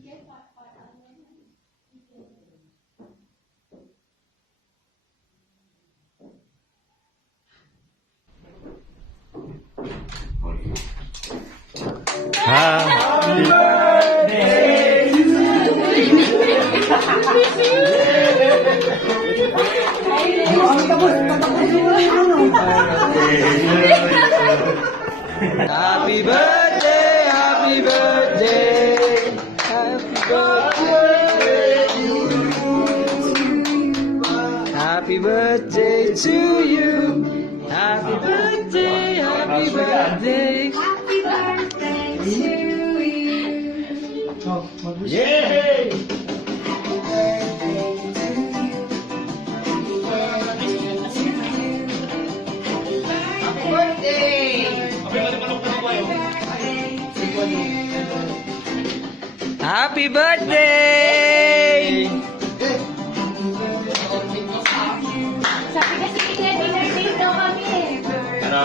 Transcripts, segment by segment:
Happy birthday to Happy birthday, happy birthday, happy birthday to you. Happy birthday to you. Happy birthday, happy birthday. Happy birthday to you. Yay! Happy birthday! Sabi kasi dinner date daw kami. Ano?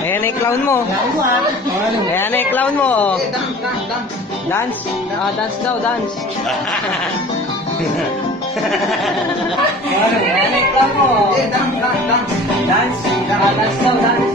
Ayan na yung clown mo. Ayan na yung clown mo. Dance. Dance daw, dance. Ayan na yung clown mo. Dance. Dance daw, dance.